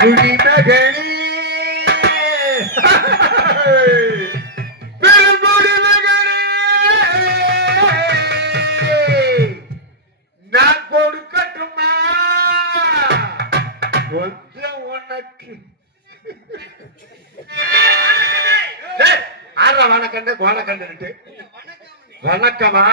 குடிமகனே பெருங்குடி மகனே நான் கொடுக்கட்டுமா கொஞ்சம் உனக்கு ஆறா வணக்கண்டு கோணக்கண்டு வணக்கமா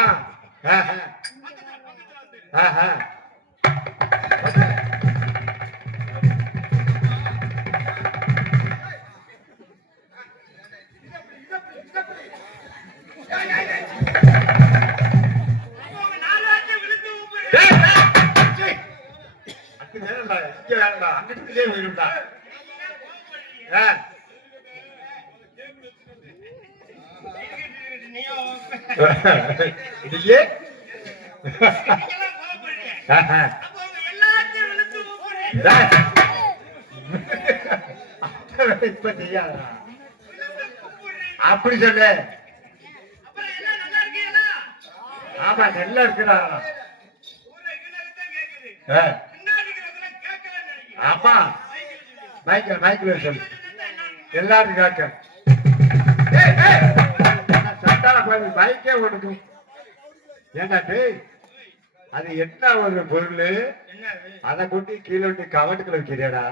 அப்படி சொல்லு. ஆமா நல்லா இருக்குதா. ஆமா மைக்கில் சொல்லு எல்லாரும் காக்க சட்டால போய் மைக்கே கொடுக்கும். ஏண்டா டேய் அது என்ன ஒரு பொருள் அதை கொண்டு கீழே விட்டு கவட்டுக்குள்ள வைக்கிறியாடா?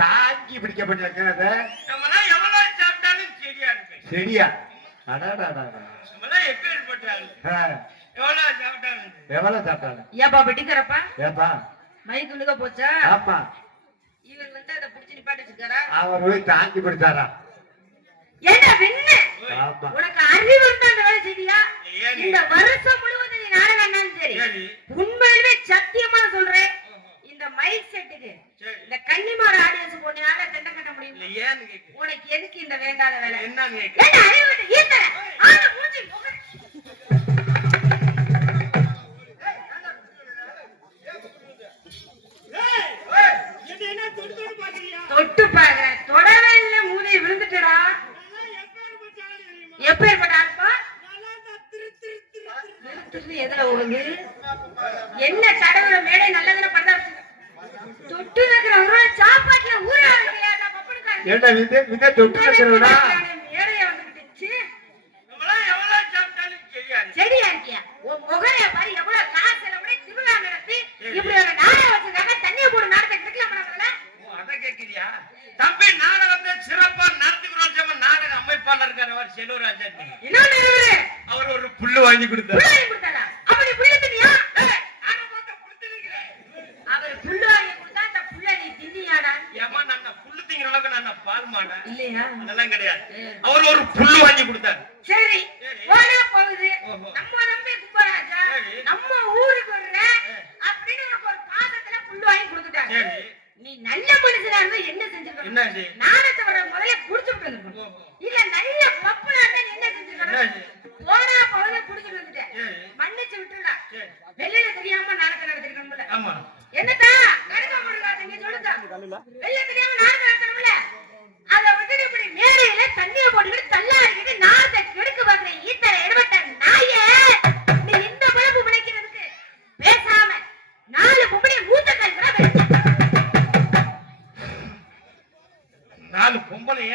தாங்கி பிடிக்கப்பட்ட செடியா? எவ்வளவு சாப்பிட்டாலும் ஏப்பா வெட்டிக்கிறப்பா ஏப்பா மைக்கு விழுக போச்சா? ஆமா இவர் வந்து அதை பிடிச்சி நிப்பாட்டி வச்சுக்காரா? அவர் போய் தாங்கி பிடிச்சாரா? ஏண்டா வெண்ணு உனக்கு அறிவு இருந்தா அந்த வேலை செய்தியா? இந்த வருஷம் முழுவதும் நீ நாடகம் சரி உண்மையிலே சத்தியமா சொல்றேன் இந்த மைக் செட்டுக்கு இந்த கன்னிமார ஆடியன்ஸ் போனால தண்டை கட்ட முடியும். உனக்கு எதுக்கு இந்த வேண்டாத வேலை? என்ன அறிவு ஈத்த ஆளு மூஞ்சி தொட்டு பாக்குற தொடவே இல்ல மூதை விழுந்துட்டா. எப்பேற்பட்ட ஆள்பா எதுல ஒழுங்கு என்ன தடவை மேடை நல்லதுல பண்ண தொட்டு வைக்கிற சாப்பாட்டுல ஊற மேடைய வந்துச்சு. செடியா இருக்கியா உன் முகைய பாரு எவ்வளவு காசு எல்லாம் கூட திருவிழா நடத்தி இப்படி ஒரு நாடகம் வச்சிருக்காங்க. தண்ணியை போடு நாடகத்தை அதை கேட்கிறியா? தம்பி நாடகத்தை சிறப்பா நடத்துகிறோம். நாடக அமைப்பாளர் இருக்கார் செல்வராஜன். அவர் ஒரு புல்லு வாங்கி கொடுத்தாரு. அப்படி புல்லு தினியா? அவர் புல்லு வாங்கி கொடுத்தா அந்த புல்ல நீ தின்னியாடா? ஏமா நான் புல்லு திங்கிற அளவுக்கு நான் பால் மாடா இல்லையா? அதெல்லாம் கிடையாது. அவர் ஒரு புல்லு வாங்கி கொடுத்தாரு. சரி போனா போகுது. நம்ம நம்பி குப்பராஜா நம்ம ஊருக்கு வர்ற அப்படின்னு ஒரு பாதத்துல புல்லு வாங்கி கொடுத்துட்டாங்க. நீ நல்ல மனுஷனா இருந்தா என்ன செஞ்சிருக்க? நாடகத்தை வர முதல்ல குடிச்சுட்டு வந்துருக்கணும். இல்ல நல்ல பப்புனா இருந்தா என்ன செஞ்சிருக்கணும்? போனா போகுது குடிச்சுட்டு வந்துட்டேன். மன்னிச்சு விட்டுலாம். வெளியில தெரியாம நாடகம் நடத்திருக்கணும்ல. என்னத்தா நடுக்க முடியல நீங்க சொல்லுங்க. வெளியில தெரியாம நாடகம் நடத்தணும்ல. அதை விட்டுட்டு இப்படி மேடையில தண்ணியை போட்டுக்கிட்டு தள்ளாடிக்கிட்டு நாடகத்தை கெடுக்க பாக்குறேன். ஈத்தரை எடுபட்ட நாயே நீ இந்த பிழப்பு பிழைக்கிறதுக்கு பேசாம 4 பொம்பளை மூத்த கல்கிறா. 4 பொம்பளைய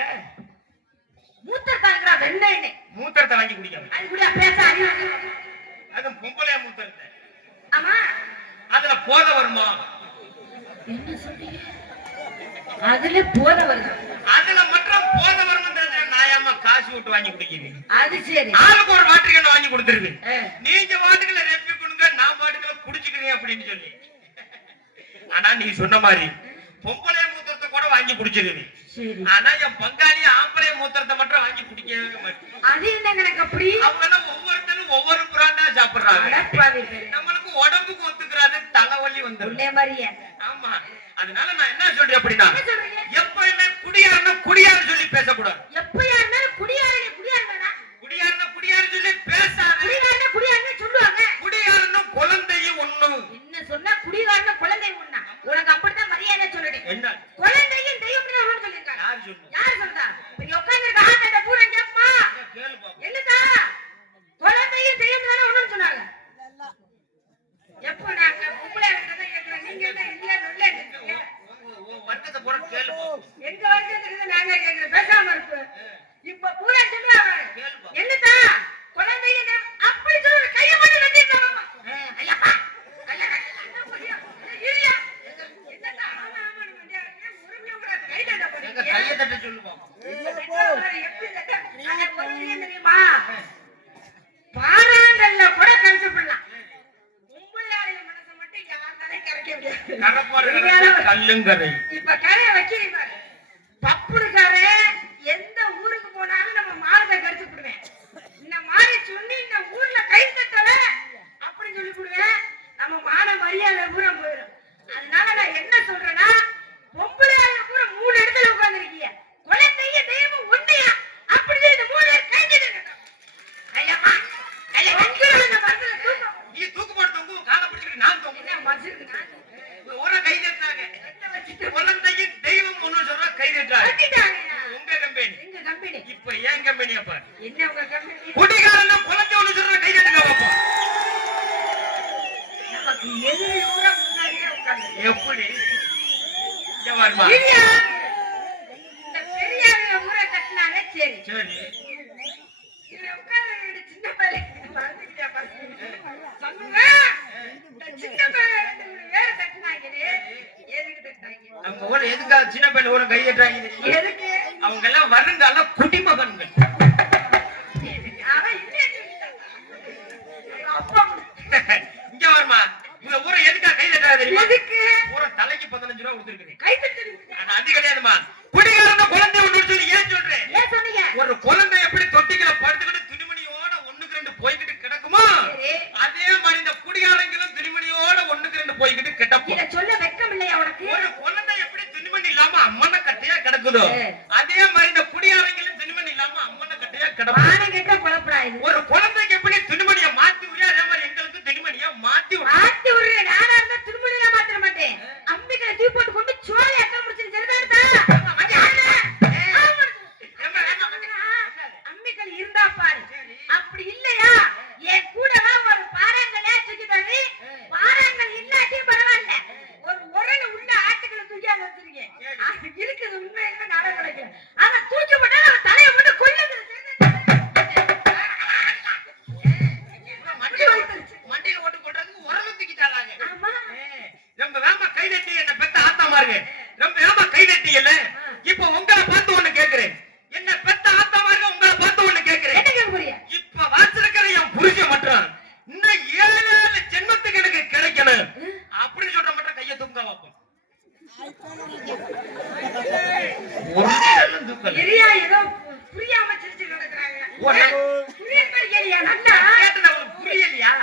மூத்தர் தாங்கறா வெண்ணெய் மூத்தரத்தை வாங்கி குடிக்காம அது கூட பேச அறிவு. அது பொம்பளைய மூத்தரத்தை. ஆமா அதுல போத வருமா? என்ன சொல்றீங்க? அதுல போத வருது. அதுல மட்டும் போத வரும்ன்றது நாயாம காசு விட்டு வாங்கி குடிக்கிறீங்க. அது சரி ஆளுக்கு ஒரு வாட்டர் வாங்கி கொடுத்துருவீங்க. நீங்க வாட்டுக்குள்ள ரெப்பி கொடுங்க நான் வாட்டுக்குள்ள குடிச்சுக்கிறீங்க அப்படின்னு சொல்லி. ஆனா நீ சொன்ன மாதிரி பொம்பளை மூத்தரத்தை கூட வாங்கி குடிச்சிருவீங்க. ஆனா என் பங்காளி ஆம்பளை மூத்திரத்தை மட்டும் வாங்கி குடிக்கவே மாட்டேன். அது என்ன கணக்கு? அப்படி அவங்க ஒவ்வொருத்தரும் ஒவ்வொரு பிராண்டா சாப்பிடுறாங்க. நம்மளுக்கு உடம்புக்கு ஒத்துக்கிறாது, தலைவலி வந்துடும். உன்னை மாதிரியே. ஆமா, அதனால நான் என்ன சொல்றேன் அப்படின்னா, என்ன சொல்றீங்க? எப்பயுமே குடியாரனா குடியாரு சொல்லி பேசக்கூடாது. எப்பயா இருந்தாலும் குடியாரே குடியாரனா? குடியாரனா குடியாரு சொல்லி பேசாத. குடியாரனா குடியாரனே சொல்லுவாங்க. குடியாரனா குழந்தையும் ஒண்ணு. என்ன சொன்னா குடியாரனா குழந்தை ஒண்ணா? உனக்கு அப்படிதான் மரியாதை சொல்லுடே. என்ன? குழந்தையும் தெய்வம்னு அவன் சொல்லிருக்காங்க. யார் சொன்னா? யார் சொல்றா? இப்ப உட்கார்ந்திருக்க ஆட்டட பூரா கேப்பா. கேளு பாப்போம். என்னடா? குழந்தையும் தெய்வம்னு அவன் சொன்னாங்க. எப்ப நாங்க பொம்பளை இருக்கறத கேக்குறேன், நீங்க என்ன இல்ல இல்ல வர்க்கத்தை போட கேளு பாப்போம். எங்க வர்க்கத்துக்கு நாங்க கேக்குறோம், பேசாம இருக்கு. இப்ப பூரா சொல்றாங்க. என்னடா? குழந்தையும் அப்படி சொல்ற கைய மட்டும் வெட்டிட்டாமா. ஐயப்பா. என்ன புரியா? இல்லையா? என்னடா? ஆமா ஆமா மண்டியா முருங்க முறை கையில போடுங்க. கையை தட்ட சொல்லு பாப்போம். எப்படி தட்ட? நான் ஒரு விஷயம் தெரியுமா? பாறாங்கல்ல கூட கழிச்சு போடலாம். உம்பளையாரின் மனசை மட்டும் யாராலே கரைக்க முடியாது. கடப்பாரு கல்லுங்கரை. இப்ப கரையை வைக்கிறீங்க. பப்புனுக்காரே எந்த ஊருக்கு போனாலும் நம்ம மானத்தை கடிச்சு விடுவேன். இந்த மாதிரி சொல்லி இந்த ஊர்ல கை தட்டல அப்படி சொல்லி விடுவேன். நம்ம மான மரியாதை பூரா போயிடும். அதனால நான் என்ன சொல்றேன்னா, பொம்பளையாரின் பூரா 3 இடத்துல உட்கார்ந்துருக்கீங்க. குழந்தைய தெய்வம் ஒண்ணையா அப்படி இந்த 3 பேர் கை தட்டுங்க. ஐயப்பா ஐயா எங்க மரத்துல தூக்கம். நீ தூக்கு போட்டு தொங்கு, காலை பிடிச்சிட்டு நான் தொங்கு. என்ன மசிருக்கு நான் ஒரு கை தட்டாங்க. குழந்தையும் தெய்வம் ஒண்ணு சொல்ற கை தட்டாங்க. உங்க கம்பெனி. எங்க கம்பெனி. இப்ப ஏன் கம்பெனி அப்ப? என்ன உங்க கம்பெனி? குடிகாரன் குழந்தை ஒண்ணு சொல்ற கை தட்டுங்க பாப்போம். நமக்கு எதிரி ஊரா முன்னாடியே உட்கார்ந்து. எப்படி? இங்க வாருமா. இல்லையா? இந்த பெரியார ஊரை கட்டினாலே சரி. சரி. இதுல உட்கார்ந்து சின்ன பையன் மறந்துக்கிட்டே பாருங்க. சொல்லுங்க. இந்த சின்ன பையன் 2 வேற கட்டினாங்களே. எதுக்கு கட்டினாங்க? அவங்க ஊர்ல எதுக்கா சின்ன பையன் ஊரை கை தட்டுறாங்க தெரியுமா? எதுக்கு? அவங்க எல்லாம் வருங்கால குடிமகன்கள். அவன் இல்லையே சொல்லிட்டான். அப்பா இங்க வாருமா. இந்த ஊரை எதுக்கா கை தட்டுறாங்க தெரியுமா? எதுக்கு? ஊரை தலைக்கு 15 ரூபா கொடுத்துருக்கேன். கை தட்டி அது கிடையாதுமா. குடிகாரன் குழந்தை ஒண்ணு சொல்லி ஏன் சொல்றேன்? ஏன் சொன்னீங்க? ஒரு குழந்தை எப்படி தொட்டிக்குள்ள படுத்துக்கிட்டு துணிமணியோட 1க்கு 2 போய்கிட்டு கிடக்குமோ, அதே மாதிரி இந்த குடிகாரங்களும் துணிமணியோட 1க்கு 2 போய்கிட்டு கிடப்போம். இத சொல்ல வெட்கம் இல்லையா உனக்கு? ஒரு குழந்தை எப்படி துணிமணி இல்லாம அம்மன கட்டையா கிடக்குதோ, அதே மாதிரி இந்த குடிகாரங்களும் துணிமணி இல்லாம அம்மன கட்டையா கிடப்போம். மானம் கெட்ட குழப்படா இது. ஒரு குழந்தைக்கு எப்படி துணிமணியை மாத்தி விடுறியோ, அதே மாதிரி எங்களுக்கு துணிமணியை மாத்தி விடு. மாத்தி விடுற நானா இருந்தா திருமணியா மாத்திர மாட்டேன். அம்பிகளை தூக்கி போட்டு கொண்டு சோலை அக்கா முடிச்சு சரிதானடா? அம்பிகள் இருந்தா பாரு. அப்படி இல்லையா என் கூட வா, ஒரு பாறாங்கல்ல தூக்கி தரி. பாறாங்கல் இல்லாட்டி பரவாயில்ல, ஒரு உரல் உள்ள ஆட்டுகளை தூக்கி அங்க வச்சிருக்கேன். அது இருக்குது உண்மையில நட கிடைக்கும். ஆனா தூக்கி போட்டா அவன் தலையை போட்டு கொல்லுது. மண்டியில ஓட்டு போடுறதுக்கு உரல தூக்கிட்டாங்க. ஆமா. ரொம்ப வேகமா கை தட்டி என்ன பெத்த ஆத்தா மாருங்க. ரொம்ப வேகமா கை தட்டியல. இப்போ உங்களை பார்த்து ஒண்ணு கேக்குறேன். என்ன பெத்த ஆத்தா மாருங்க, உங்களை பார்த்து ஒண்ணு கேக்குறேன். என்ன கேட்க போறியா? இப்ப வாசிருக்கிற என் புருஷன் மட்டும் இன்னும் 7 ஜென்மத்துக்கு எனக்கு கிடைக்கணும் அப்படின்னு சொல்ற மட்டும் கையை தூங்க வைப்போம். எரியா ஏதோ புரியாம சிரிச்சு நடக்கறாங்க. புரியவே இல்லையா? நல்லா கேட்டது உங்களுக்கு புரியலையா?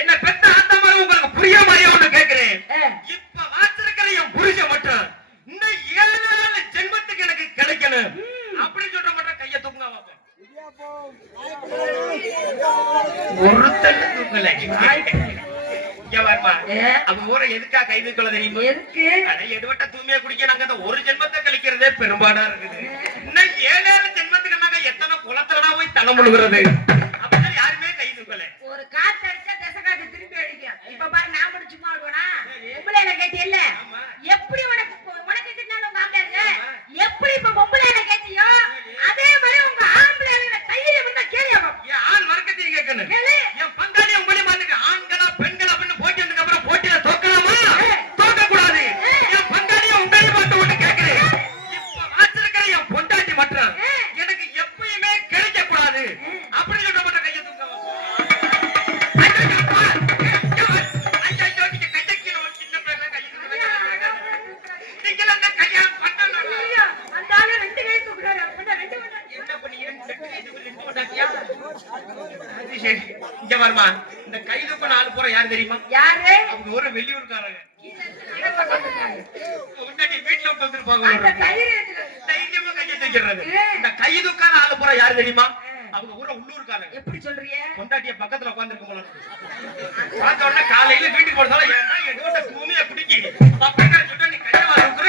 என்ன பெத்த ஆத்தா மாருங்க, உங்களுக்கு புரிய மாதிரியே ஒண்ணு கேக்குறேன். இப்ப வாசிருக்கிற என் புருஷன் மட்டும் இன்னும் 7 ஜென்மத்துக்கு எனக்கு கிடைக்கணும் அப்படின்னு சொல்ற மட்டும் கையை தூங்க வைப்போம். ஒருத்தன் தூக்கல. இங்க வருமா. அவங்க ஊரை எதுக்கா கைது கொள்ள தெரியுமா? எதுக்கு? எடுவட்ட தூய்மையா குடிக்க நாங்க அந்த ஒரு ஜென்மத்தை கழிக்கிறதே பெரும்பாடா இருக்குது. இன்னும் 7 ஜென்மத்துக்கு நாங்க எத்தனை குளத்துலடா போய் தலை முழுகிறது? அப்படின்னா யாருமே கை தூக்கல. ஒரு காத்து அடிச்சா தசை காத்து திருப்பி அடிக்கும். இப்ப பாரு நான் மட்டும் சும்மா விடுவேனா? பொம்பளையில கேட்டியல்ல, எப்படி உனக்கு திட்டினாலும் உங்க ஆம்பளைங்க எப்படி இப்ப பொம்பளையில கேட்டியோ அதே மாதிரி உங்க ஆம்பளைங்க கையில வந்தா கேளியா? என் ஆண் வர்க்கத்தையும் கேட்கணும். என் பங்காளி உங்களே மாத்துக்கு ஆண்களா பெண்களா அப்படின்னு போட்டியதுக்கு அப்புறம் போட்டியில தோக்கலாமா? தோக்க கூடாது. என் பங்காளியை உங்களே மாத்த ஒண்ணு கேட்கிறேன். இப்ப வாசிருக்கிற என் பொண்டாட்டி மட்டும் எனக்கு எப்பயுமே கிடைக்க கூடாது அப்படின்னு சொல்ற மட்டும் கையை தூக்க இங்க வருமா. இந்த கைதுக்கு 4 போற யாரு தெரியுமா? யாரு? அவங்க ஒரு வெளியூர்காரங்க. முன்னாடி வீட்டுல விட்டு வந்திருப்பாங்க. தைரியமா கையை தூக்கிறது. இந்த கை தூக்காத ஆளு போற யாரு தெரியுமா? அவங்க ஊர உள்ளூர்காரங்க. எப்படி சொல்றீங்க? கொண்டாட்டிய பக்கத்துல உட்கார்ந்திருக்கும் போல. பார்த்த உடனே காலையில வீட்டுக்கு போறதால ஏன்னா எதோட பூமியை குடிக்கி பக்கத்துல சொல்றா நீ கையவா தூக்குற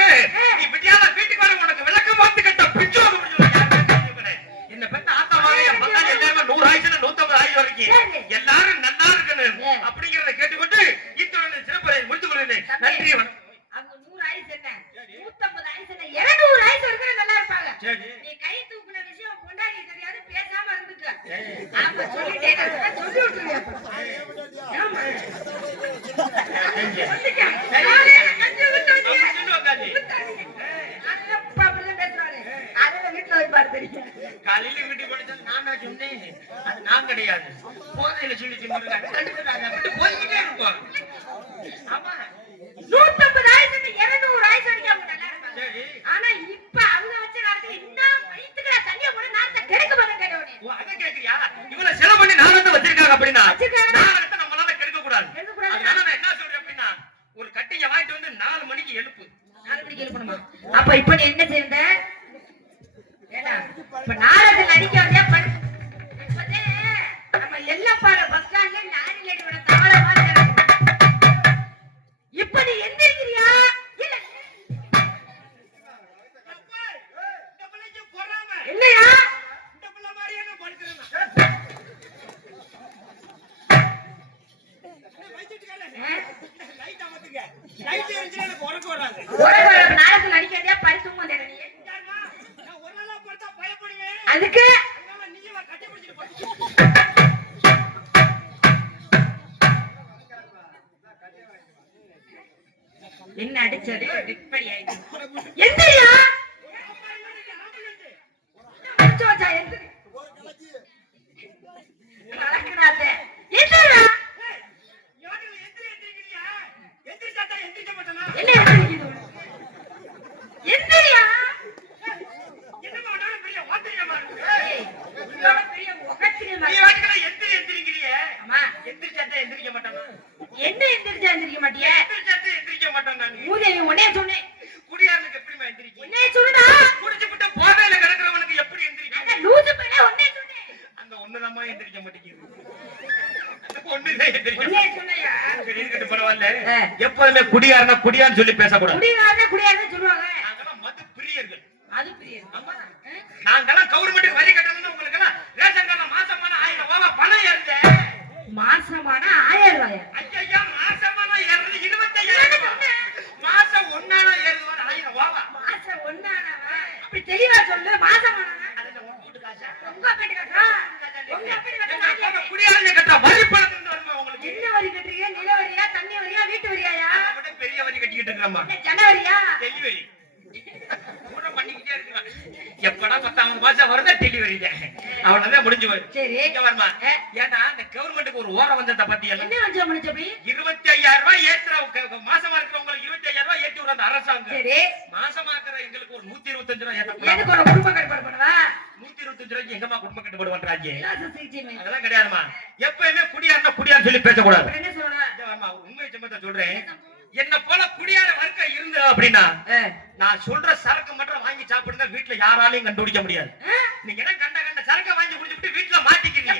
நீ விட்டியால வீட்டுக்கு வர உனக்கு விளக்கம் பார்த்து கட்ட பிச்சோ என்ன பெத்த ஆத்தாவாக என் பங்காளி எல்லாரும் 100 ஆயிரத்துல 150 ஆயிரம் வரைக்கும் எல்லாரும் நல்லா இருக்கணும் அப்படிங்கறத கேட்டுக்கொண்டு இத்துடன் சிறப்பை முடித்துக் கொள்கிறேன். நன்றி வணக்கம். அவங்க 100 ஆயிரம் என்ன 150 ஆயிரம் என்ன 200 ஆயிரம் வரைக்கும் நல்லா இருப்பாங்க. நீ கை தூக்குன விஷயம் கொண்டாடி தெரியாது பேசாம இருந்துக்க. ஆமா சொல்லிட்டே நான் சொல்லி விட்டுறேன். ஆமா காலையில வீட்டுக்கு போனது நான் சொன்னேன். அது நான் கிடையாது. போதையில சொல்லி போய்கிட்டே இருக்கும். ஆமா 150 ஆயிரத்து 200 ஆயிரம் வரைக்கும் அவங்க நல்லா இருப்பாங்க. ஆனா இப்ப அவங்க வச்ச நேரத்துல என்ன வயித்துக்கு தண்ணிய போட நான் கெடுக்க பண்ண கேட்டவனே. ஓ அத கேக்குறியா? இவள செலவு பண்ணி நானத்தை வச்சிருக்காங்க அப்படினா நானத்தை நம்மளால கெடுக்க கூடாது. அதனால நான் என்ன சொல்றேன் அப்படினா ஒரு கட்டிய வாங்கிட்டு வந்து 4 மணிக்கு எழுப்பு. 4 மணிக்கு எழுப்பணுமா? அப்ப இப்ப நீ என்ன செய்த? ஏடா இப்ப நாடகத்துல நடிக்க வந்தே இப்பதே நம்ம எல்லப்பாற பஸ் ஸ்டாண்ட்ல லாரி லேடியோட தவளை மாதிரி இப்ப நீ எந்திரிக்கிறியா இல்ல இந்த பிள்ளைக்கு பொறாம இல்லையா? இந்த பிள்ளை மாதிரியே நான் படுத்துறேன். லைட் அமத்துங்க. லைட் எரிஞ்சா எனக்கு உறக்க வராது. ஒரு நாடகத்துல நடிக்க வந்தே படுத்துங்க வந்தே நீ. நான் ஒரு நாளா படுத்தா பயப்படுவேன். அதுக்கு அதனால நீயே வா கட்டி பிடிச்சிட்டு படு. என்ன அடிச்சது இப்படி ஆயிடுச்சு. எந்திரியா? அடிச்சு வச்சா எந்திரி. நடக்கறாதே. எந்திரா. யாருல எந்திரிக்கிறியா? எந்திரிச்சாட்டா எந்திரிக்க மாட்டேனா? என்ன எந்திரிக்குது? எந்திரியா? என்னமா நான் பெரிய வாத்தியமா இருக்கு. ஏய், உன்னோட பெரிய முகத்திலே நீ வாட்டில எந்திரிக்கிறியே. அம்மா, எந்திரிச்சாட்டா எந்திரிக்க மாட்டேனா? என்ன எந்திரிச்சா எந்திரிக்க மாட்டியே? எந்திரிச்சாட்டா எந்திரிக்க மாட்டேன் நான். மூதேவி உன்னைய சொன்னேன். குடியாரனுக்கு எப்படிமா எந்திரிக்கும்? உன்னைய சொன்னடா. குடிச்சிட்டு போதையில கிடக்குறவனுக்கு எப்படி எந்திரிக்கும்? அந்த லூசு பையனே உன்னைய சொன்னேன். அந்த ஒண்ணுதாம்மா எந்திரிக்க மாட்டேங்குது. ஒண்ணுதான் எந்திரிக்க. உன்னைய சொன்னையா? சரி இருக்கட்டும் பரவாயில்ல. எப்பவுமே குடியாரனா குடியான்னு சொல்லி பேசக்கூடாது. குடியாரன்னு சொல்லுவாங்க. நாங்கெல்லாம் மது பிரியர்கள். அது பிரியர். ஆமா. நாங்கெல்லாம் கவர்மெண்ட்டுக்கு வரி கட்டணும்னு உங்களுக்கு எல்லாம் ரேஷன் கார்டுல மாசமான 1000 ரூபாய் பணம் ஏறுதே. மாசமான 1000 ரூபாயா? ஐயா மாசமான ஏறுது 25000 ரூபாய். மாசம் ஒண்ணானா ஏறுது 1000 ரூபாய். மாசம் ஒண்ணானா? அப்படி தெளிவா சொல்லு. மாசமானா? அதுல உங்க வீட்டு காசா? உங்க வீட்டு காசா? உங்க வீட்டு காசா? குடியாரங்க கட்ட வரி பணம் இருந்து வருமா உங்களுக்கு? என்ன வரி கட்டுறீங்க? நில வரியா, தண்ணி வரியா, வீட்டு வரியாயா? அதை விட பெரிய வரி கட்டிக்கிட்டு இருக்கறமா. ஜனவரியா? டெலிவரி. கூட பண்ணிக்கிட்டே இருக்கான். எப்படா 10 மாசம் வருதா டெலிவரி தான். அவனதான் முடிஞ்சு போய். சரி. இங்க வரமா. ஏன்னா இந்த கவர்மெண்ட்டுக்கு ஒரு ஓரம் வந்தத பத்தி எல்லாம். என்ன வந்து முடிஞ்சபடி? 25000 ரூபாய் ஏத்துற மாசமா இருக்கிறவங்களுக்கு 25000 ரூபாய் ஏத்தி விடுற அரசாங்கம். சரி. மாசமா இருக்கிற எங்களுக்கு ஒரு 125 ரூபாய் ஏத்த. எனக்கு ஒரு குடும்ப கட்டுப்பாடு பண்ணுவா. 125 ரூபாய்க்கு எங்கமா குடும்ப கட்டுப்பாடு பண்றாங்க? அதெல்லாம் கிடையாதுமா. எப்பவுமே குடியாரனா குடியான்னு சொல்லி பேசக்கூடாது. என்ன சொல்றேன்? இங்க வரமா உண்மை சம்பந்தத்தை சொல்றேன். என்ன போல குடியார வர்க்க இருந்து அப்படின்னா நான் சொல்ற சரக்கு மட்டும் வாங்கி சாப்பிடுங்க. வீட்டுல யாராலையும் கண்டுபிடிக்க முடியாது. நீங்க என்ன கண்ட சரக்கு வாங்கி குடிச்சிட்டு வீட்டுல மாட்டிக்கிறீங்க.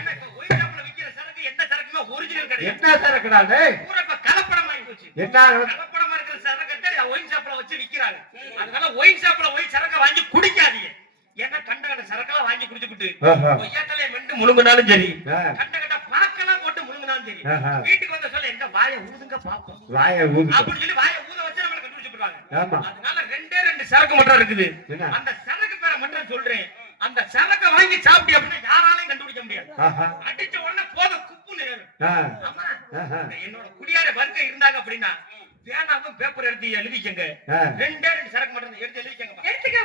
எனக்கு ஒயின் ஷாப்ல விக்கிற சரக்கு எந்த சரக்குமே ஒரிஜினல் கிடையாது. என்ன சரக்குடா டேய்? பூரா இப்ப கலப்படம் ஆகி போச்சு. என்ன கலப்படமா இருக்கிற சரக்கத்தை ஒயின் ஷாப்ல வச்சு விக்கிறாங்க. அதனால ஒயின் ஷாப்ல போய் சரக்கு வாங்கி குடிக்காதீங்க. ஏன்னா கண்ட சரக்கெல்லாம் வாங்கி குடிச்சுக்கிட்டு கொய்யாத்தலையை மெண்டு முழுங்கினாலும் சரி, கண்ட பாக்கெல்லாம் போட்டு முழுங்கினாலும் சரி, வீட்டுக்கு வந்த சொல்ல எங்க வாயை ஊதுங்க பாப்போம் அப்படின்னு சொல்லி வாயை ஊத வச்சு நம்மளை கண்டுபிடிச்சு போடுவாங்க. அதனால 2 சரக்கு மட்டும் இருக்குது. அந்த சரக்கு பேரை மட்டும் சொல்றேன். அந்த சரக்கை வாங்கி சாப்பிட்டு அப்படின்னா யாராலையும் கண்டுபிடிக்க முடியாது. அடிச்ச உடனே போத குப்புன்னு ஏறும். ஆமா. என்னோட குடியார வர்க்க இருந்தாங்க அப்படின்னா பேனாவும் பேப்பர் எடுத்து எழுதிக்கங்க. 2 சரக்கு மட்டும் எடுத்து எழுதிக்கங்க. எடுத்துக்க.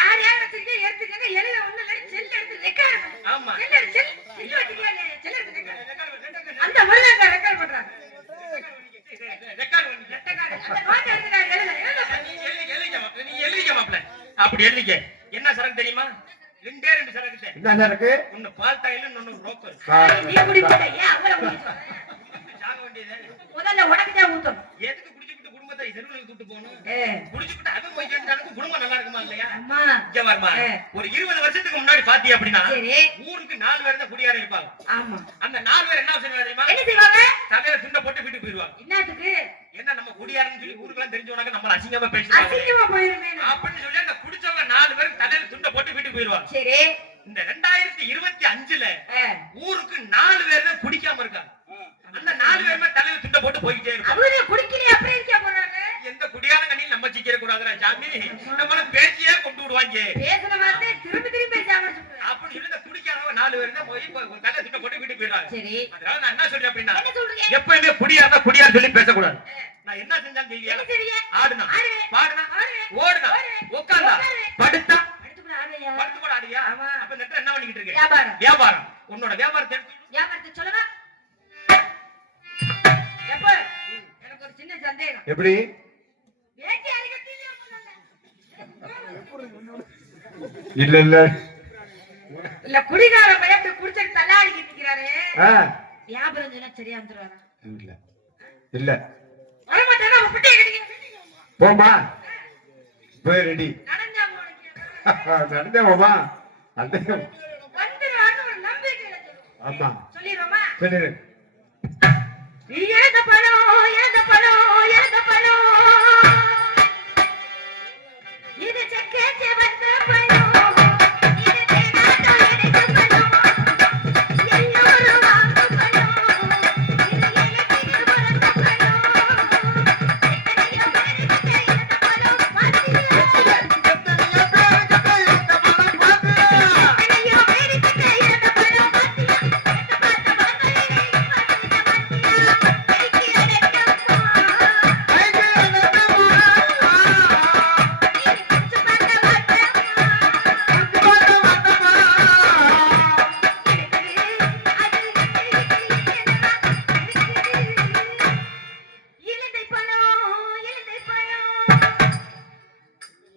யார் யார் வச்சிருக்கீங்க எடுத்துக்கங்க. எழுத ஒண்ணு இல்ல செல் எடுத்து ரெக்கார்ட் பண்ணு. ஆமா. செல் செல் வச்சிருக்கீங்க. செல் எடுத்துக்கங்க. அந்த முருகன் ரெக்கார்ட் பண்றாங்க. ரெக்கார்ட் பண்ணி அந்த நோட் எடுத்துக்க. எழுத நீ எழுதிக்க மாப்ள. அப்படி எழுதிக்க. என்ன சரக்கு தெரியுமா? ரெண்டே ரெண்டு சரக்கு என்ன சரக்கு? ஒன்னு பால் தாயில் இன்னொன்னு ரோக்கர். நீ குடி போட்ட ஏன் அவளை குடிச்ச? சாக வேண்டியதே. முதல்ல உனக்கு தான் ஊத்தணும். எதுக்கு குடிச்சிட்டு குடும்பத்தை தெருவுல தூட்டு போகணும்? குடிச்சிட்டு அவன் போய் சேர்ந்தாலும் குடும்பம் நல்லா இருக்குமா இல்லையா? அம்மா இங்க வரமா ஒரு 20 வருஷத்துக்கு முன்னாடி பாத்தி அப்படின்னா சரி ஊருக்கு 4 பேர் தான் குடியார இருப்பாங்க. ஆமா அந்த 4 பேர் என்ன செய்வாங்க தெரியுமா? என்ன செய்வாங்க? தலையில துண்ட போட்டு வீட்டுக்கு போயிடுவாங்க. என்னத்துக்கு? என்ன நம்ம குடியாரன்னு சொல்லி ஊருக்குலாம் தெரிஞ்சவனாக்க நம்மள அசிங்கமா பேசுவாங்க. அசிங்கமா போயிருமே அப்படின்னு சொல்லி அந்த குடிச்சவங்க 4 பேர் தலையில துண்ட போட்டு வீட்டுக்கு போயிடுவாங்க. சரி இந்த 2025ல ஊருக்கு 4 பேர் தான் குடிக்காம இருக்காங்க. அந்த 4 பேருமே தலையில துண்ட போட்டு போயிட்டே இருப்பாங்க. அவரே குடிக்கலையே அப்புறம் இருக்க போறாங்க. எந்த குடியான கண்ணில் நம்ம சிக்கிர கூடாதுடா சாமி. நம்மள பேச்சியே கொண்டு விடுவாங்க. பேசுற வார்த்தை திரும்பி திரும்பி பேசாம அப்படி சொல்லி இந்த குடிக்காதவங்க 4 பேர் தான் போய் தலையில துண்ட போட்டு வீட்டுக்கு போயிடுறாங்க. சரி அதனால நான் என்ன சொல்றேன் அப்படின்னா என்ன சொல்றீங்க? எப்பவுமே குடியாரா குடியார் சொல்லி பேசக்கூடாது. நான் என்ன செஞ்சாலும் தெரியா? என்ன செய்ய? ஆடுனா பாடுனா ஓடுனா உட்கார்ந்தா படுத்தா படுத்து கூட ஆடியா? அப்ப இந்த இடத்துல என்ன பண்ணிக்கிட்டு இருக்க? வியாபாரம். வியாபாரம். உன்னோட வியாபாரத்தை எடுத்து வியாபாரத்தை சொல்லவா? எப்ப எனக்கு ஒரு சின்ன சந்தேகம். எப்படி? வேட்டி அடிக்கட்டிலே இல்ல இல்ல இல்ல குடிகார பையன் இப்படி குடிச்சிட்டு தள்ளாடிக்கிட்டு நிக்கிறாரு. வியாபாரம் சொன்னா சரியா வந்துருவாரா? இல்ல இல்ல வரமாட்டானா முட்டையை கடிக்க போமா போய் ரெடி நடந்தா போறீங்க. நடந்தே போமா அந்த வந்துருவான்னு ஒரு நம்பிக்கையில சொல்லுங்க. ஆமா சொல்லிடுறோமா? சொல்லிடு. எழுத பழம் எழுத பழம் எழுத பழம் இது செக்கேச்சே வந்த பழம் இது தேனாட்டம் எடுத்த பழம் எல்லோரும் வாங்கும் பழம் இது எழுதிக்கு பிறந்த பழம் எத்தனையோ பேருக்கு தெரியாத பழம் பாத்தியா எத்தனையோ பேருக்கு தெரியாத பழம் பாத்தியா பார்த்த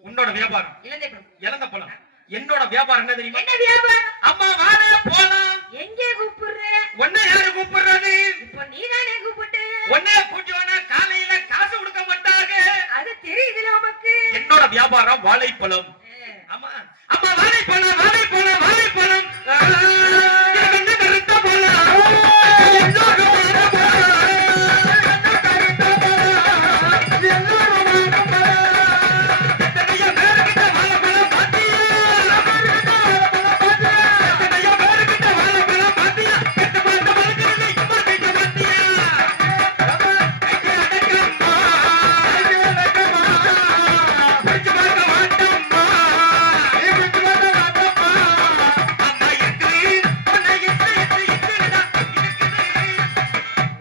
உன்னோட வியாபாரம் இலந்தை பழம். இழந்த பழம். என்னோட வியாபாரம் என்ன தெரியுமா? என்ன வியாபாரம்? அம்மா வாடா போலாம். எங்கே கூப்பிடுற? உன்னை யாரு கூப்பிடுறது? இப்போ நீதானே கூப்பிட்டு. உன்னை கூட்டியோனா காலையில காசு கொடுக்க மாட்டாங்க. அது தெரியுதுல உமக்கு. என்னோட வியாபாரம் வாழைப்பழம். ஆமா அம்மா வாழைப்பழம் வாழைப்பழம் வாழைப்பழம். என்ன கருத்த பழம்? எல்லாரும் வாழைப்பழம். என்ன கருத்த பழம்? எல்லாரும் வாழைப்பழம். எத்தனையோ பேருக்கிட்ட வாழைப்பழம் பாத்தியா? எத்தனையோ பேருக்கிட்ட வாழைப்பழம் பாத்தியா? எட்டு மாட்டு வளர்க்கிறது இம்மா வீட்டு பாத்தியா? கைக்கு அடக்கம்மா, கைக்கு அடக்கம்மா, பிடிச்சு பார்க்க மாட்டோம்மா, பிடிச்சு பார்க்க மாட்டோம்மா. அம்மா இருக்கு, உன்னை இருக்குடா, இருக்குது.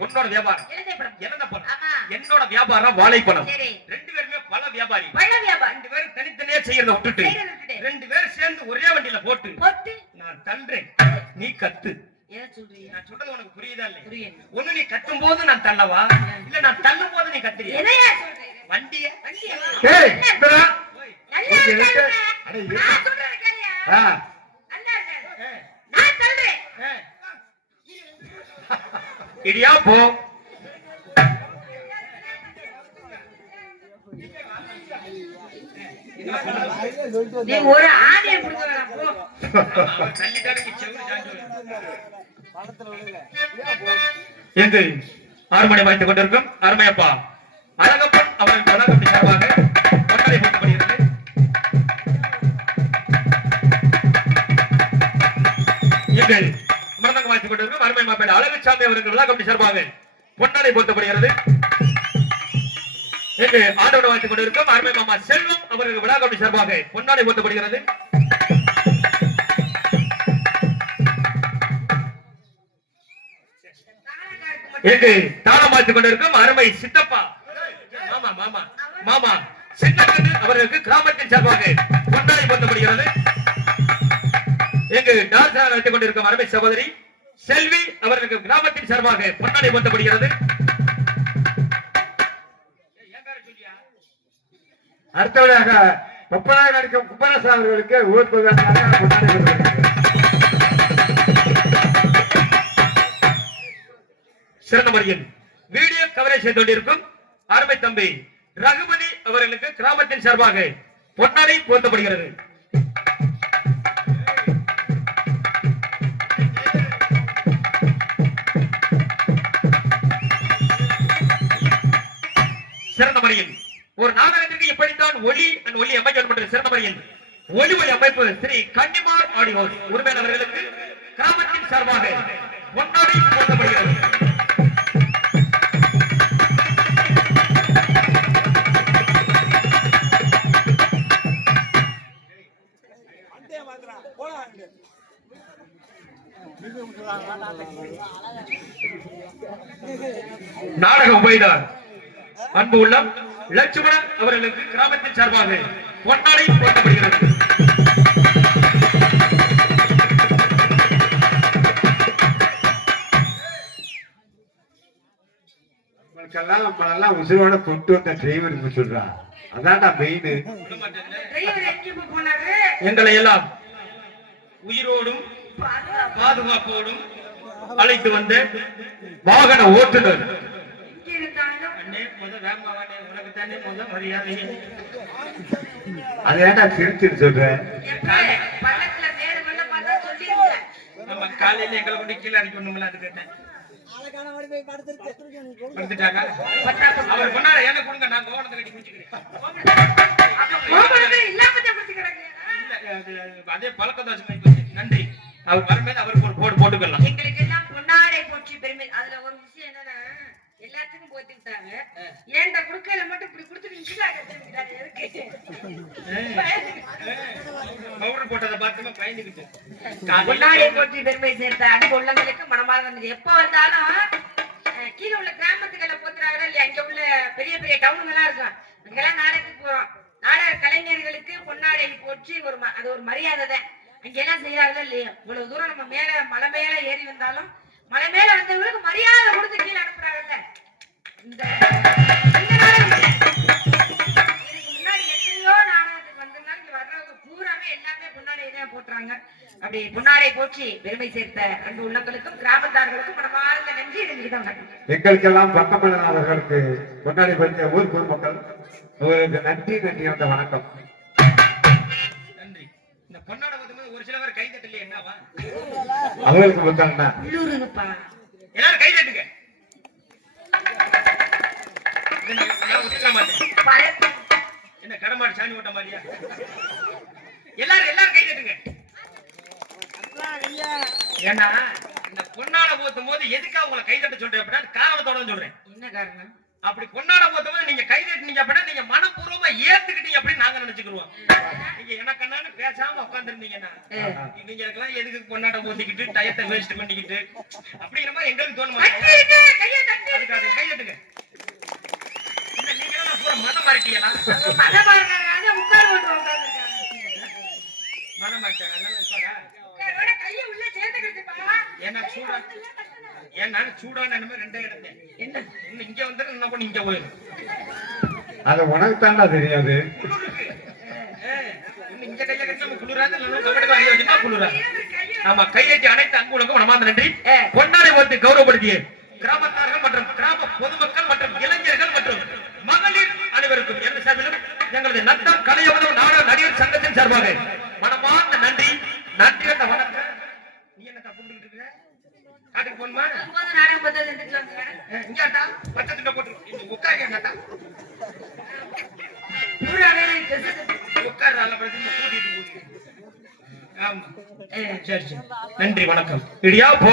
உன்னோட வியாபாரம் இலந்தை பழம். இழந்த பழம். ஆமா. என்னோட வியாபாரம் வாழைப்பழம். சரி. 2 பேருமே பழ வியாபாரி. பழ வியாபாரம். 2 பேரும் தனித்தனியா செய்யறத விட்டுட்டு செய்யறத விட்டுட்டு. 2 பேரும் சேர்ந்து ஒரே வண்டியில போட்டு போட்டு நான் தள்ளுறேன், நீ கத்து. எதை சொல்றீங்க? நான் சொல்றது உனக்கு புரியுதா இல்லையா? புரியுது. ஒண்ணு நீ கத்தும் போது நான் தள்ளவா, இல்ல நான் தள்ளும் போது நீ கத்துறியா? எதையா சொல்றீங்க? வண்டிய ஏய் இந்தா. நல்லா இருக்காங்க. அட இரு. நான் சொல்றது கேளியா? ஆ நல்லா இருக்காங்க. நான் சொல்றேன். இடியா போ. நீ ஒரு ஆணியை புடிக்க வேணாம் போ. எங்கு 6 மணி வாய்த்துக் கொண்டிருக்கும் அருமையப்பா அழகப்பன் அவர்கள் கலாகப்படி சார்பாக கொட்டளை போட்டப்படுகிறது. எங்கள் மிருதங்க வாய்த்துக் கொண்டிருக்கும் அருமை மாப்பிள்ளை அழகுசாமி அவர்கள் கலாகப்படி சார்பாக பொன்னாடை போட்டப்படுகிறது. எங்கு ஆண்டோட வாய்த்துக் கொண்டிருக்கும் அருமை மாமா செல்வம் அவர்கள் விழாக்கப்படி சார்பாக பொன்னாடை போட்டப்படுகிறது. எங்கு தாளம் பார்த்துக் கொண்டிருக்கும் அருமை சித்தப்பா மாமா மாமா மாமா சின்னக்கண்ணு அவர்களுக்கு கிராமத்தின் சார்பாக பொன்னாடை போட்டப்படுகிறது. எங்கு டான்ஸ் நடத்திக் கொண்டிருக்கும் அருமை சகோதரி செல்வி அவர்களுக்கு கிராமத்தின் சார்பாக பொன்னாடை போட்டப்படுகிறது. அடுத்தவராக ஒப்பனாக நடிக்கும் குப்பரசு அவர்களுக்கு ஊர் பொதுவாக கொண்டாடி வருகிறது. சிறந்த முறையில் வீடியோ கவரேஜ் செய்து கொண்டிருக்கும் அருமை தம்பி ரகுபதி அவர்களுக்கு கிராமத்தின் சார்பாக பொன்னாடை போர்த்தப்படுகிறது. சிறந்த முறையில் ஒரு நாடகத்திற்கு எப்படித்தான் ஒளி அமைக்கப்பட்ட சிறந்த முறையில் ஒளி அமைப்பு ஸ்ரீ கன்னிமார் ஆடியோஸ் உரிமையாளர்களுக்கு கிராமத்தின் சார்பாக பொன்னாடை போர்த்தப்படுகிறது. நாடக உபயதார் அன்பு உள்ளம் லட்சுமணன் அவர்களுக்கு கிராமத்தின் சார்பாக பொன்னாடை போர்த்தப்படுகிறது. நம்மளெல்லாம் உசுரோட கொண்டு வந்த டிரைவர் சொல்றா, அதான்டா மெயின். எங்களை எல்லாம் உயிரோடும் பாதுகாப்போடும் அழைத்து வந்த வாகன ஓட்டுநர் அது ஏன்டா சிரிச்சுன்னு சொல்ற? நம்ம காலையில எங்களை கொண்டு கீழே இறக்கி ஒண்ணுங்களா அது கேட்டேன். அவர் கொண்டாட என்ன கொடுங்க, நான் கோவணத்தை கட்டி குடிச்சுக்கிறேன். அதே பழக்கம் தான். நன்றி. அவர் வரும்போது அவருக்கு ஒரு போடு போட்டுக்கலாம். எங்களுக்கு எல்லாம் பொன்னாடை போச்சு பெருமை. அதுல ஒரு விஷயம் என்னன்னா எல்லாத்துக்கும் போட்டுட்டாங்க. ஏன்டா குடுக்கையில மட்டும் இப்படி கொடுத்துட்டு பவுடர் போட்டதை பார்த்துமா பயந்துக்கிட்டு பொன்னாடை போச்சு பெருமை சேர்த்த அன்பு உள்ளவங்களுக்கு மனமார்ந்த எப்ப வந்தாலும் கீழே உள்ள கிராமத்துக்களை போத்துறாங்களா இல்லையா, அங்க உள்ள பெரிய பெரிய டவுனுங்கெல்லாம் இருக்கும். அங்கெல்லாம் நாடகத்துக்கு போறோம். நாடக கலைஞர்களுக்கு பொன்னாடை போச்சு அது ஒரு மரியாதை தான். அங்க எல்லாம் செய்யறாங்களா இல்லையா, இவ்வளவு தூரம் நம்ம மேல மலை மேல ஏறி வந்தாலும் மலை மேல வந்தவங்களுக்கு மரியாதை கொடுத்து கீழே அனுப்புறாங்கல்ல. இந்த முன்னாடி எத்தனையோ நாடகத்துக்கு வந்தோம்னா இங்க வர்றவங்க பூராமே எல்லாமே பொன்னாடையை போட்டுறாங்க. அப்படி பொன்னாடை போச்சு பெருமை சேர்த்த அன்பு உள்ளங்களுக்கும் கிராமத்தார்களுக்கும் மனமார்ந்த நன்றி தெரிஞ்சுக்கிட்டாங்க. எங்களுக்கெல்லாம் பக்கமல்லன் அவர்களுக்கு பொன்னாடை பற்றிய ஊர் பொதுமக்கள் உங்களுக்கு நன்றி வந்த வணக்கம். நன்றி. இந்த பொன்னாடை ஒரு சில பேர் கை தட்டலையே, என்னவா அவங்களுக்கு கொடுத்தாங்கண்ணா எல்லாரும் கை தட்டுங்க. என்ன கடமாடு சாணி ஓட்ட மாதிரியா? எல்லாரும் கை தட்டுங்க. ஏன்னா இந்த பொன்னாடை போத்தும் போது எதுக்காக உங்களை கை தட்ட சொல்றேன் அப்படின்னா காரணத்தோட சொல்றேன். என்ன காரணம்? அப்படி பொன்னாடை போத்தும் போது நீங்க கை தட்டினீங்க அப்படின்னா நீங்க மனப்பூர்வமா ஏத்துக்கிட்டீங்க அப்படின்னு நாங்க நினைச்சுக்கிடுவோம். நீங்க எனக்கு என்னன்னு பேசாம உட்காந்துருந்தீங்கன்னா இவங்களுக்கெல்லாம் எதுக்கு பொன்னாடை போத்திக்கிட்டு டயத்தை வேஸ்ட் பண்ணிக்கிட்டு அப்படிங்கிற மாதிரி எங்களுக்கு தோணுமா? அதுக்காக கை தட்டுங்க. நீங்க எல்லாம் பூரா மதம் மாறிட்டீங்களா? மதம் மாறிட்டாங்க. ஏன்னா சூடான ரெண்டே இடத்தேன் என்ன இங்க வந்து என்ன இங்க போயிடும். அது உனக்கு தாண்டா தெரியாது. இங்க கையை கட்டி நம்ம குளிராது இல்லைன்னா குளிராது. ஆமா, கையெட்டி அனைத்து அன்புகளுக்கும் மனமார்ந்த நன்றி. பொன்னாடை போட்டு கௌரவப்படுத்திய கிராமத்தார்கள் மற்றும் கிராம பொதுமக்கள் மற்றும் இளைஞர்கள் மற்றும் மகளிர் அனைவருக்கும் எந்த சார்பிலும் எங்களது நத்தம் கலையோடு நாடக நடிகர் சங்கத்தின் சார்பாக மனமார்ந்த நன்றி. நன்றி அந்த வணக்கம். நீ என்ன தப்பு இருக்க காட்டுக்கு போனுமா? நாடகம் பார்த்தது இங்கேட்டா பச்சை போட்டு உட்காருங்கட்டா உட்கார் நல்ல பிரச்சனை கூட்டிட்டு. ஆமா சரி சரி நன்றி வணக்கம். இடியா போ.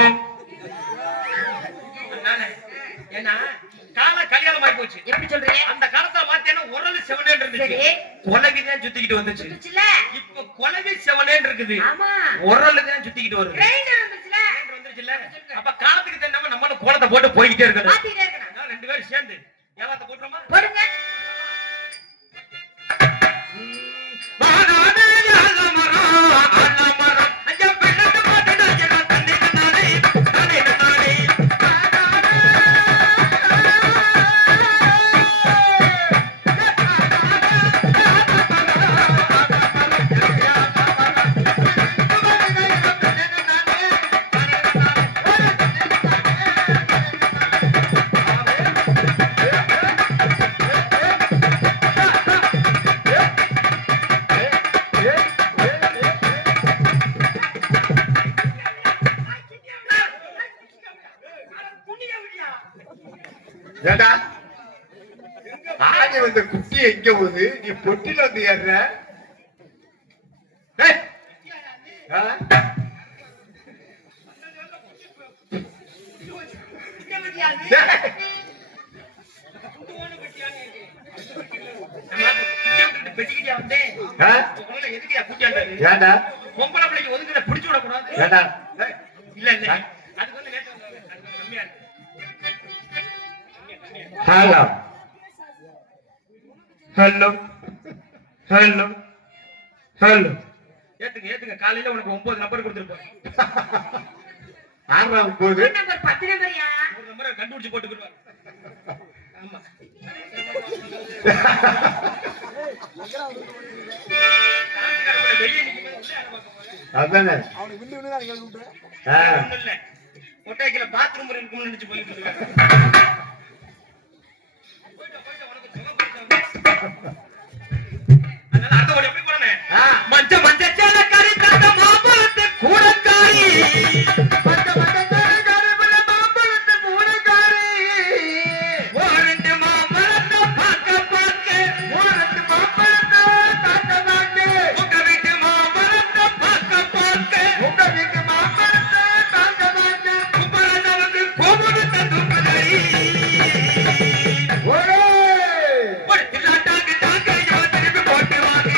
ஏன்னா கால கல்யாணம் ஆகி போச்சு. எப்படி சொல்றீங்க? அந்த காலத்தை மாத்தேன்னா உரல் செவனே இருந்துச்சு, கொலவிதான் சுத்திக்கிட்டு வந்துச்சு. இப்ப கொலவி செவனே இருக்குது, உரல் தான் சுத்திக்கிட்டு வருது. வந்துருச்சுல. அப்ப காலத்துக்கு தகுந்த நம்மளும் கோலத்தை போட்டு போய்கிட்டே இருக்கணும். ரெண்டு பேரும் சேர்ந்து ஏவாத்த போட்டுறோமா? போடுங்க. எங்க போகுது நீ பொட்டில வந்து ஏறுற டேய். ஆ? பெட்டிக்கிட்டியா வந்தேன் ஆ? எதுக்கு கூட்டியாண்டாரு ஏண்டா பொம்பளை பிள்ளைக்கு ஒதுக்குற பிடிச்சு விடக்கூடாது ஏண்டா டேய். இல்ல இல்ல அதுக்கு வந்து நேத்து வந்தாரு. அது கம்மியா இருக்கு ஹலோ ஹலோ ஹலோ ஹலோ ஏத்துங்க காலையில உனக்கு 9 நம்பர் கொடுத்துருப்பேன் 6 9 நம்பர் 10 நம்பர்யா ஒரு நம்பரை கண்டுபிடிச்சு போட்டுக்கிடுவார் ஆமா வெளியே நிக்கும்போது உள்ளே யாரை பார்க்க போறேன்? அதானே ஆ. ஒண்ணும் இல்ல ஒட்டைக்கில பாத்ரூம் இருக்கும்னு நினைச்சு போயிட்டு இருக்காங்க போயிட்டு உனக்கு சுகம் கொடுத்தாங்க. அதனால அடுத்த ஓடி எப்படி போறேன் ஆ. மஞ்ச மஞ்ச சேலக்காரி தந்த மாம்பழத்தை கூடக்காரி ஓரண்டு மாம்பழத்தை பார்க்க பார்க்க உங்க வீட்டு மாம்பழத்தை பார்க்க பார்க்க கும்பலதவங்க கோபுரத்தை தூக்குதடி ஒரு தில்லாட்டாக்கு தாங்க ஐயோ திருப்பி போட்டு வாங்க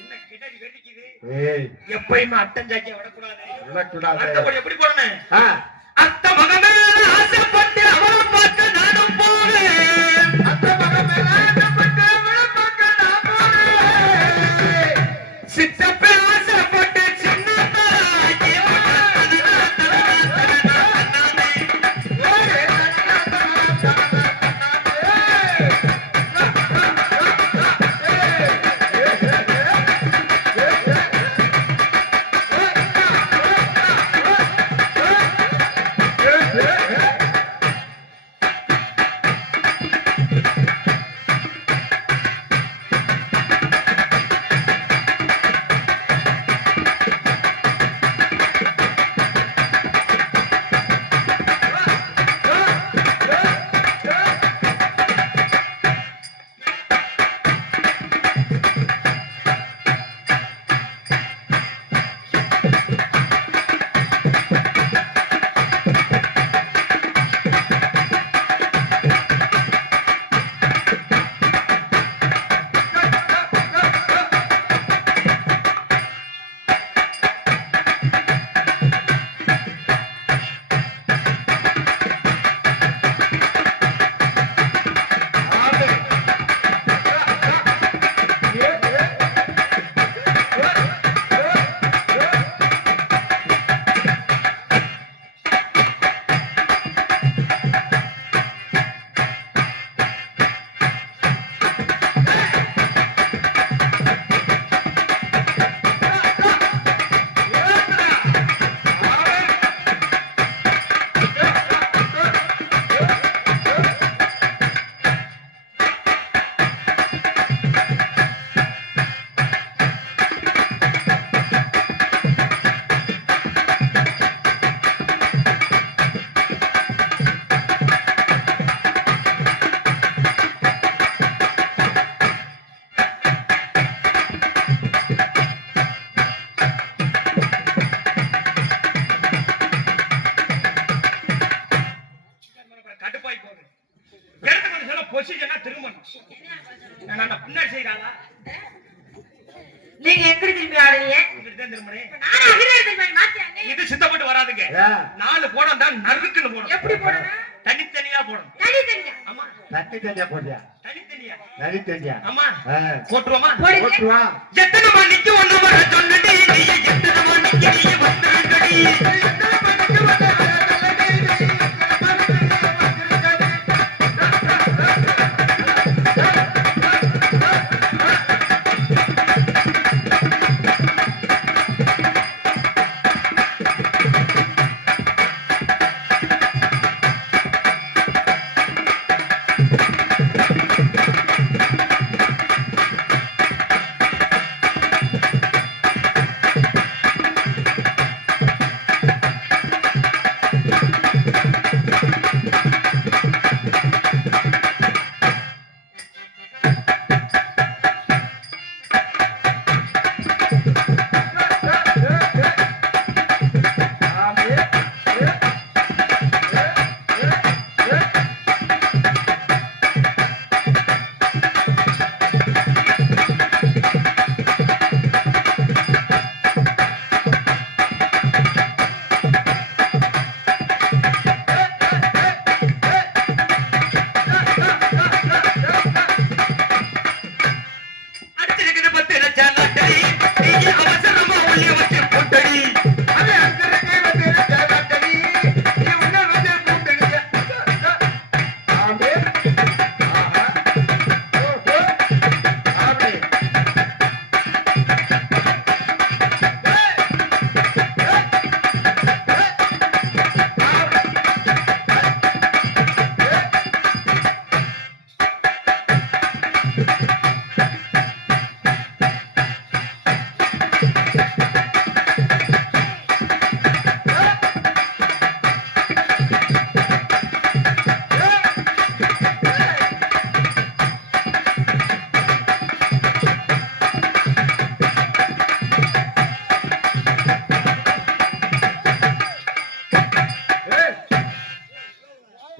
என்ன கிணறு வெடிக்குது ஏய் எப்பயுமே அட்டஞ்சாக்கிய விடக்கூடாது விடக்கூடாது. அடுத்தபடி எப்படி போடணும் ஆ. அத்த மகமே ஆசைப்பட்டு அவளை பார்க்க நானும் போறேன் சித்தப்பே ஆசைப்பட்டு சின்னதாகி கடுப்பாய் போகுது எடுத்து கொஞ்சம் சொல்ல பொசிஷனா திரும்பணும் நான் பின்னாடி செய்யறாளா நீங்க எங்கடி திரும்பி ஆடுவீங்க இங்கிட்டு திரும்பணே நானே அகிலே திரும்பி மாத்தியானே இது சித்தப்பட்டு வராதுங்க ஏன்? 4 போடம் தான் நறுக்குன்னு போடும் எப்படி போடணும் தனித்தனியா போடும் தனி தனியா ஆமா தண்ணி தனியா போட்டியா தனித்தனியா தனி தனியா ஆமா ஆ. போட்டுருவோமா போடுங்க போட்டுவா எத்தனை மணிக்கு ஒண்ணு வர சொன்னடி நீ எத்தனை மணிக்கு நீ வந்துருக்கடி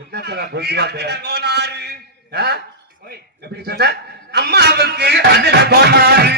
என்ன சொல்ல பொதுவா அதுல கோளாறு எப்படி சொன்ன அம்மாவுக்கு அதுல கோளாறு